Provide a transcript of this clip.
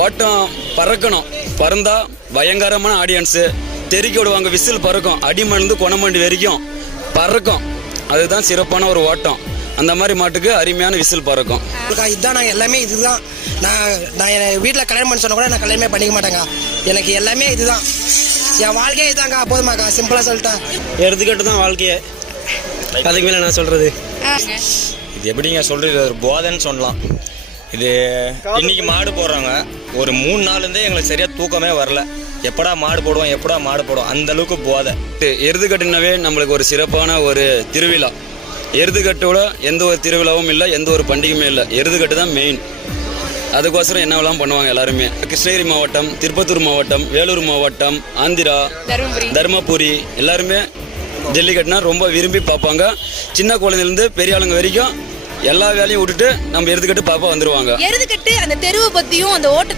ஓட்டம் பறக்கணும், பறந்தா பயங்கரமான ஆடியன்ஸு தெறிக்க விடுவாங்க, விசில் பறக்கும், அடிமணிந்து கொணமண்டி வரைக்கும் பறக்கும். அதுதான் சிறப்பான ஒரு ஓட்டம். அந்த மாதிரி மாட்டுக்கு அருமையான விசில் பறக்கும். இதுதான் நாங்கள் எல்லாமே இதுதான். நான் என் வீட்டில் கல்யாணம் பண்ண சொன்ன கூட நான் கல்யாணமே பண்ணிக்க மாட்டேங்க. எனக்கு எல்லாமே இதுதான், என் வாழ்க்கையே இதுதாங்க. போதுமாக்கா, சிம்பிளாக சொல்லிட்டேன். எடுத்துக்கிட்டு தான் வாழ்க்கையே, அதுக்கு மேலே நான் சொல்கிறது. இது எப்படிங்க சொல்கிறது, ஒரு போதைன்னு சொல்லலாம். இது இன்னைக்கு மாடு போடுறாங்க, ஒரு 3 நாள்லேருந்தே எங்களுக்கு சரியாக தூக்கமே வரல. எப்படா மாடு போடுவோம் அந்த அளவுக்கு போதை. எருதுகட்டுனாவே நம்மளுக்கு ஒரு சிறப்பான ஒரு திருவிழா. எருதுகட்டோட எந்த ஒரு திருவிழாவும் இல்லை, எந்த ஒரு பண்டிகையுமே இல்லை. எருதுகட்டு தான் மெயின். அதுக்கோசரம் என்னவெல்லாம் பண்ணுவாங்க எல்லாருமே. கிருஷ்ணகிரி மாவட்டம், திருப்பத்தூர் மாவட்டம், வேலூர் மாவட்டம், ஆந்திரா, தருமபுரி எல்லாருமே ஜல்லிக்கட்டுனா ரொம்ப விரும்பி பார்ப்பாங்க. சின்ன குழந்தைலேருந்து பெரிய ஆளுங்க வரைக்கும் எல்லா வேலையும் விட்டுட்டு நம்ம எருதுகட்டு பார்ப்பா வந்துருவாங்க. எருதுகட்டு அந்த தெருவை பற்றியும் அந்த ஓட்டத்தை